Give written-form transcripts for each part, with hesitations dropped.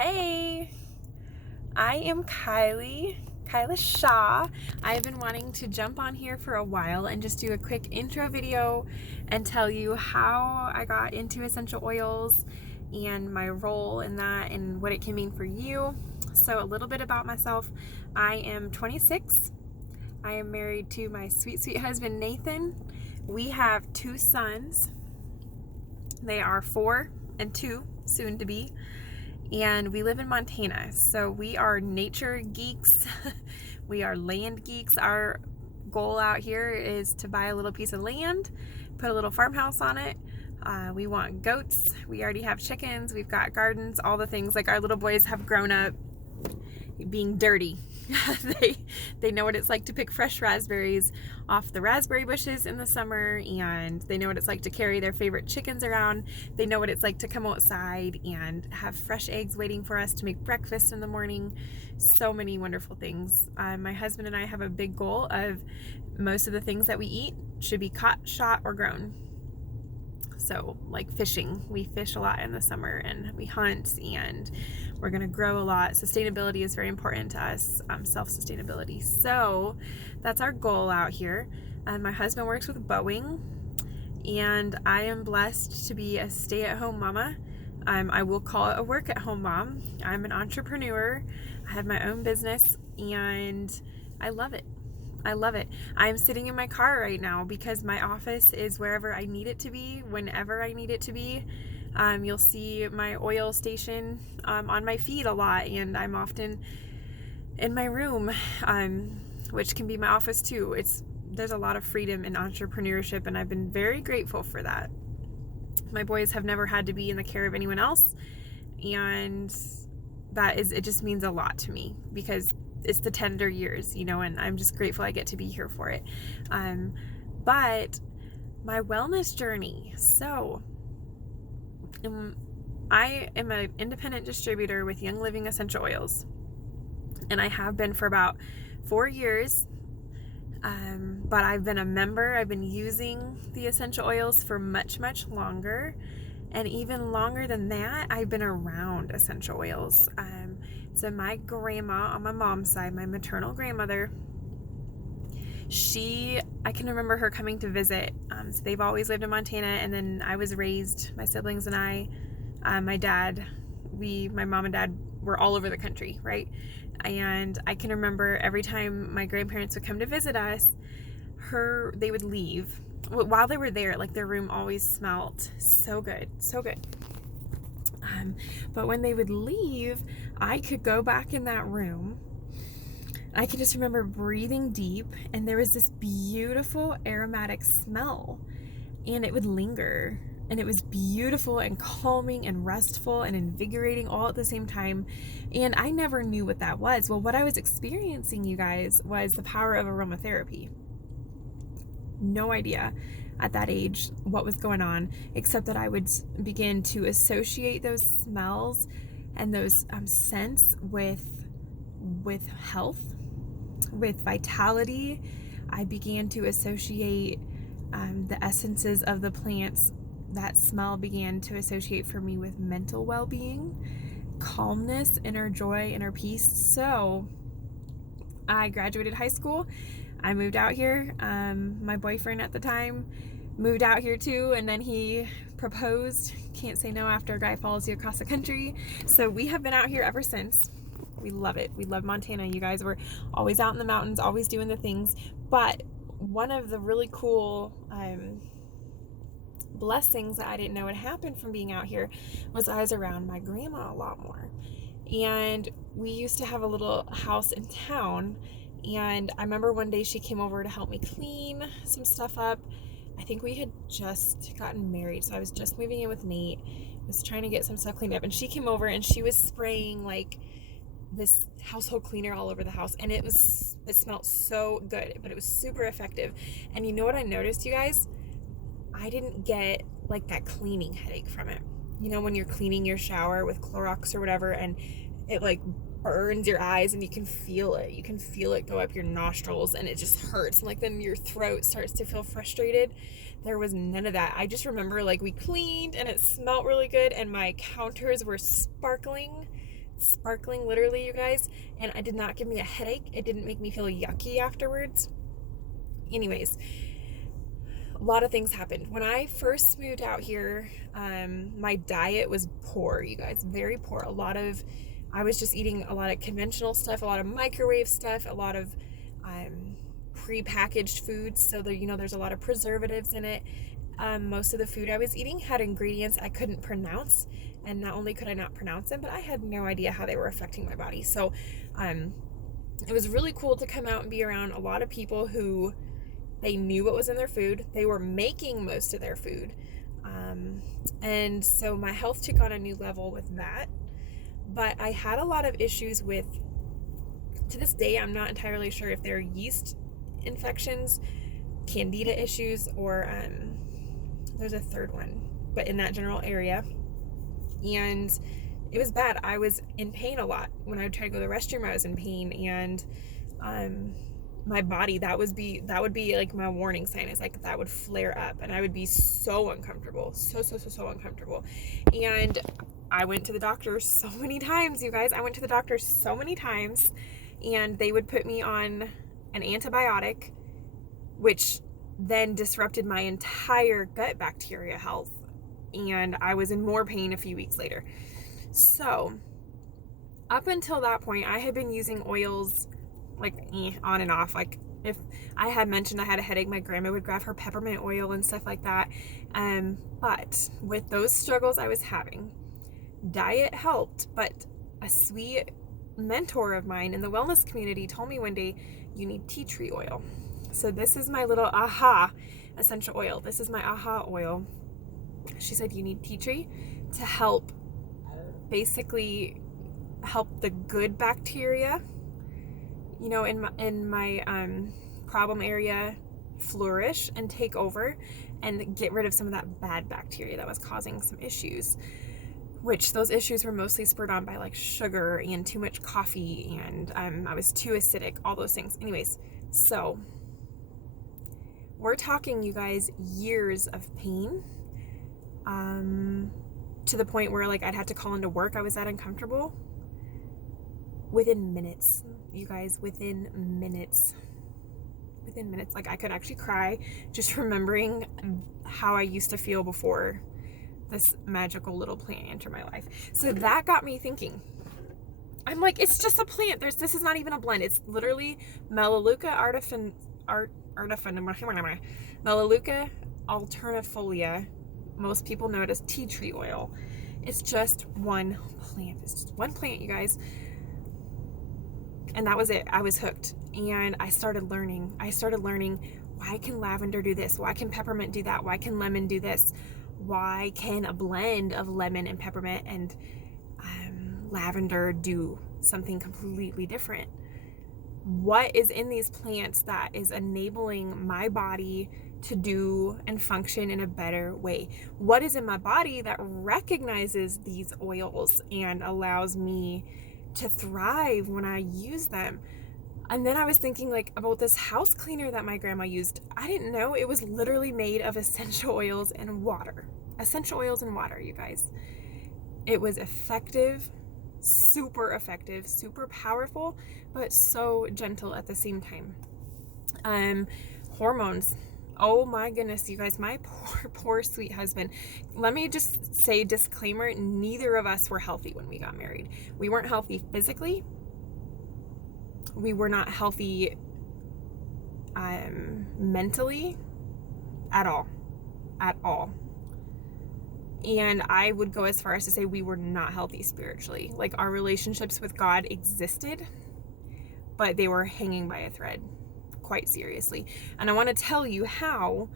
Hey, I am Kyla Shaw. I've been wanting to jump on here for a while and just do a quick intro video and tell you how I got into essential oils and my role in that and what it can mean for you. So a little bit about myself. I am 26. I am married to my sweet, sweet husband, Nathan. We have 2 sons. They are 4 and 2, soon to be. And we live in Montana, so we are nature geeks. We are land geeks. Our goal out here is to buy a little piece of land, put a little farmhouse on it. We want goats. We already have chickens. We've got gardens, all the things. Like, our little boys have grown up being dirty. They know what it's like to pick fresh raspberries off the raspberry bushes in the summer, and they know what it's like to carry their favorite chickens around. They know what it's like to come outside and have fresh eggs waiting for us to make breakfast in the morning. So many wonderful things. My husband and I have a big goal of most of the things that we eat should be caught, shot, or grown. So, like fishing, we fish a lot in the summer, and we hunt, and we're going to grow a lot. Sustainability is very important to us, self-sustainability. So that's our goal out here. My husband works with Boeing, and I am blessed to be a stay-at-home mama. I will call it a work-at-home mom. I'm an entrepreneur. I have my own business, and I love it. I love it. I'm sitting in my car right now because my office is wherever I need it to be, whenever I need it to be. You'll see my oil station on my feed a lot, and I'm often in my room, which can be my office too. There's a lot of freedom in entrepreneurship, and I've been very grateful for that. My boys have never had to be in the care of anyone else, and it just means a lot to me because it's the tender years, and I'm just grateful I get to be here for it. But my wellness journey. So I am an independent distributor with Young Living Essential Oils, and I have been for about 4 years. But I've been a member. I've been using the essential oils for much, much longer. And even longer than that, I've been around essential oils. So my grandma on my mom's side, my maternal grandmother, I can remember her coming to visit. So they've always lived in Montana, and then I was raised, my siblings and I, my dad, my mom and dad were all over the country, right? And I can remember every time my grandparents would come to visit us, they would leave. While they were there, like, their room always smelled so good, so good. But when they would leave, I could go back in that room. I could just remember breathing deep, and there was this beautiful aromatic smell, and it would linger, and it was beautiful and calming and restful and invigorating all at the same time. And I never knew what that was. Well, what I was experiencing, you guys, was the power of aromatherapy. No idea at that age what was going on, except that I would begin to associate those smells and those scents with health, with vitality. I began to associate the essences of the plants. That smell began to associate for me with mental well-being, calmness, inner joy, inner peace. So I graduated high school. I moved out here. My boyfriend at the time moved out here too, and then he proposed. Can't say no after a guy follows you across the country. So we have been out here ever since. We love it. We love Montana. You guys, were always out in the mountains, always doing the things. But one of the really cool blessings that I didn't know would happen from being out here was I was around my grandma a lot more. And we used to have a little house in town. And I remember one day she came over to help me clean some stuff up. I think we had just gotten married, so I was just moving in with Nate. I was trying to get some stuff cleaned up, and she came over and she was spraying like this household cleaner all over the house, and it smelled so good, but it was super effective. And you know what I noticed, you guys? I didn't get like that cleaning headache from it. When you're cleaning your shower with Clorox or whatever, and it like burns your eyes, and you can feel it go up your nostrils, and it just hurts, and like then your throat starts to feel frustrated. There was none of that. I just remember like we cleaned and it smelled really good, and my counters were sparkling sparkling, literally, you guys, and it did not give me a headache. It didn't make me feel yucky afterwards. Anyways, a lot of things happened. When I first moved out here, my diet was poor, you guys, very poor. I was just eating a lot of conventional stuff, a lot of microwave stuff, a lot of pre-packaged foods. So there's a lot of preservatives in it. Most of the food I was eating had ingredients I couldn't pronounce. And not only could I not pronounce them, but I had no idea how they were affecting my body. So it was really cool to come out and be around a lot of people who they knew what was in their food. They were making most of their food. And so my health took on a new level with that. But I had a lot of issues with, to this day, I'm not entirely sure if they're yeast infections, candida issues, or there's a third one, but in that general area. And it was bad. I was in pain a lot. When I would try to go to the restroom, I was in pain. And my body, that would be like my warning sign, is like that would flare up and I would be so uncomfortable, so uncomfortable. And I went to the doctor so many times, you guys. I went to the doctor so many times, and they would put me on an antibiotic, which then disrupted my entire gut bacteria health. And I was in more pain a few weeks later. So up until that point, I had been using oils like on and off. Like if I had mentioned I had a headache, my grandma would grab her peppermint oil and stuff like that. But with those struggles I was having, diet helped, but a sweet mentor of mine in the wellness community told me one day, you need tea tree oil. So this is my little aha essential oil. This is my aha oil. She said, you need tea tree to help basically help the good bacteria, in my problem area flourish and take over and get rid of some of that bad bacteria that was causing some issues, which those issues were mostly spurred on by like sugar and too much coffee, and I was too acidic, all those things. Anyways, so we're talking, you guys, years of pain, to the point where like I'd have to call into work. I was that uncomfortable. Within minutes, you guys, within minutes, like I could actually cry just remembering how I used to feel before this magical little plant entered my life. So that got me thinking. I'm like, it's just a plant. This is not even a blend. It's literally Melaleuca Melaleuca alternifolia. Most people know it as tea tree oil. It's just one plant. It's just one plant, you guys. And that was it. I was hooked. And I started learning. Why can lavender do this? Why can peppermint do that? Why can lemon do this? Why can a blend of lemon and peppermint and lavender do something completely different? What is in these plants that is enabling my body to do and function in a better way? What is in my body that recognizes these oils and allows me to thrive when I use them? And then I was thinking like about this house cleaner that my grandma used. I didn't know it was literally made of essential oils and water. Essential oils and water, you guys. It was effective, super powerful, but so gentle at the same time. Hormones. Oh my goodness, you guys, my poor sweet husband. Let me just say, disclaimer, neither of us were healthy when we got married. We weren't healthy physically. We were not healthy mentally at all. And I would go as far as to say we were not healthy spiritually. Like our relationships with God existed, but they were hanging by a thread, quite seriously. And I want to tell you how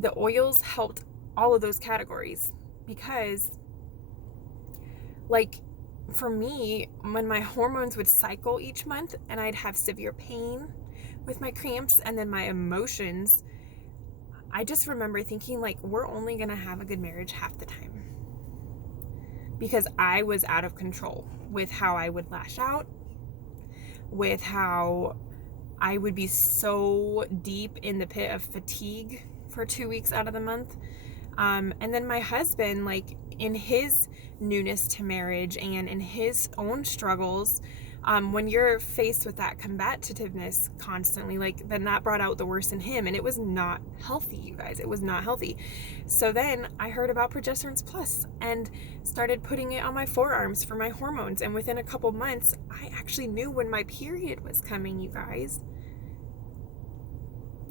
the oils helped all of those categories, because like for me, when my hormones would cycle each month and I'd have severe pain with my cramps and then my emotions, I just remember thinking like, we're only going to have a good marriage half the time, because I was out of control with how I would lash out, with how I would be so deep in the pit of fatigue for 2 weeks out of the month. And then my husband, like in his newness to marriage and in his own struggles, when you're faced with that combativeness constantly, like, then that brought out the worst in him, and it was not healthy, you guys. It was not healthy. So then I heard about Progesterones Plus and started putting it on my forearms for my hormones, and within a couple months, I actually knew when my period was coming, you guys.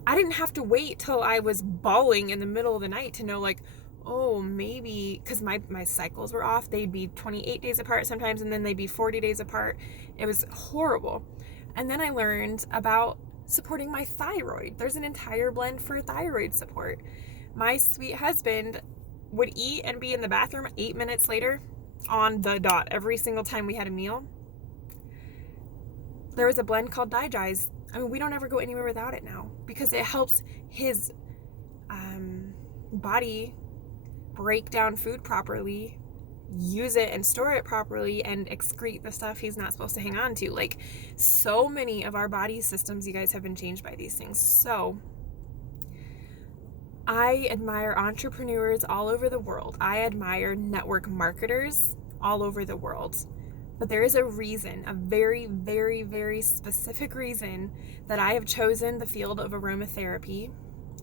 I didn't have to wait till I was bawling in the middle of the night to know, like, oh, maybe, because my cycles were off. They'd be 28 days apart sometimes, and then they'd be 40 days apart. It was horrible. And then I learned about supporting my thyroid. There's an entire blend for thyroid support. My sweet husband would eat and be in the bathroom 8 minutes later on the dot every single time we had a meal. There was a blend called Digest. I mean, we don't ever go anywhere without it now because it helps his body break down food properly, use it and store it properly, and excrete the stuff he's not supposed to hang on to. Like, so many of our body systems, you guys, have been changed by these things. So I admire entrepreneurs all over the world. I admire network marketers all over the world. But there is a reason, a very, very, very specific reason that I have chosen the field of aromatherapy,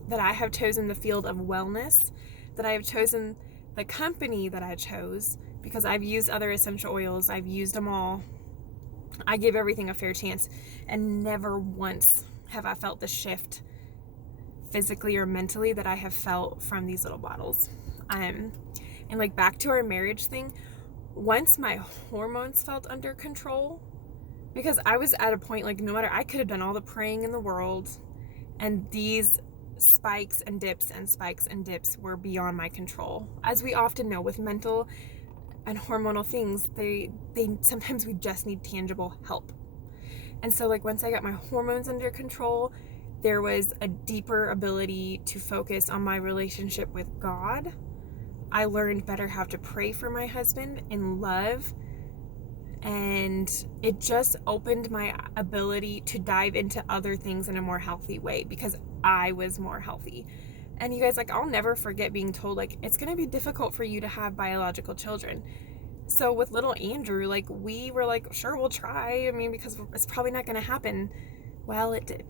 that I have chosen the field of wellness, that I have chosen the company that I chose, because I've used other essential oils. I've used them all. I give everything a fair chance, and never once have I felt the shift physically or mentally that I have felt from these little bottles. And like, back to our marriage thing, once my hormones felt under control, because I was at a point, like, no matter, I could have done all the praying in the world, and these spikes and dips and spikes and dips were beyond my control. As we often know with mental and hormonal things, they sometimes we just need tangible help. And so, like, once I got my hormones under control, there was a deeper ability to focus on my relationship with God. I learned better how to pray for my husband in love, and it just opened my ability to dive into other things in a more healthy way because I was more healthy. And you guys, like, I'll never forget being told, like, it's going to be difficult for you to have biological children. So with little Andrew, like, we were like, sure, we'll try. I mean, because it's probably not going to happen. Well, it did.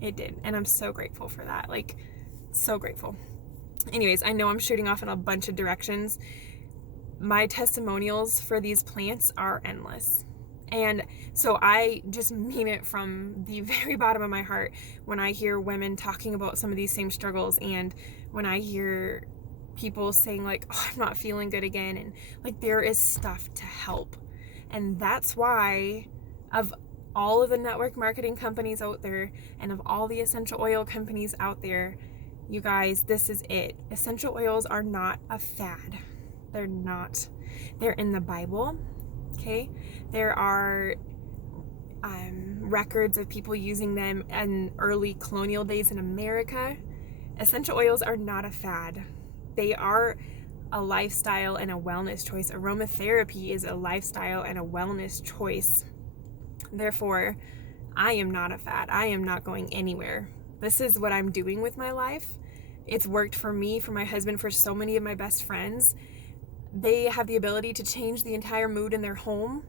It did. And I'm so grateful for that. Like, so grateful. Anyways, I know I'm shooting off in a bunch of directions. My testimonials for these plants are endless. And so I just mean it from the very bottom of my heart when I hear women talking about some of these same struggles, and when I hear people saying, like, oh, I'm not feeling good again, and, like, there is stuff to help. And that's why, of all of the network marketing companies out there and of all the essential oil companies out there, you guys, this is it. Essential oils are not a fad. They're not. They're in the Bible, okay? There are records of people using them in early colonial days in America. Essential oils are not a fad. They are a lifestyle and a wellness choice. Aromatherapy is a lifestyle and a wellness choice. Therefore, I am not a fad. I am not going anywhere. This is what I'm doing with my life. It's worked for me, for my husband, for so many of my best friends. They have the ability to change the entire mood in their home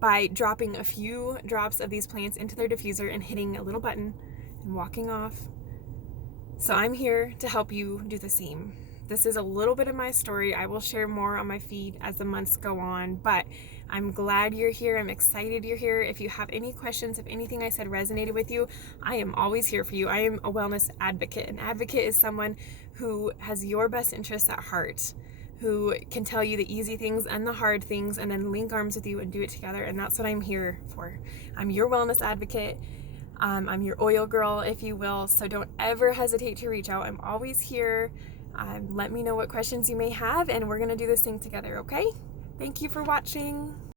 by dropping a few drops of these plants into their diffuser and hitting a little button and walking off. So I'm here to help you do the same. This is a little bit of my story. I will share more on my feed as the months go on, but I'm glad you're here. I'm excited you're here. If you have any questions, if anything I said resonated with you, I am always here for you. I am a wellness advocate. An advocate is someone who has your best interests at heart, who can tell you the easy things and the hard things and then link arms with you and do it together. And that's what I'm here for. I'm your wellness advocate. I'm your oil girl, if you will. So don't ever hesitate to reach out. I'm always here. Let me know what questions you may have, and we're going to do this thing together, okay? Thank you for watching.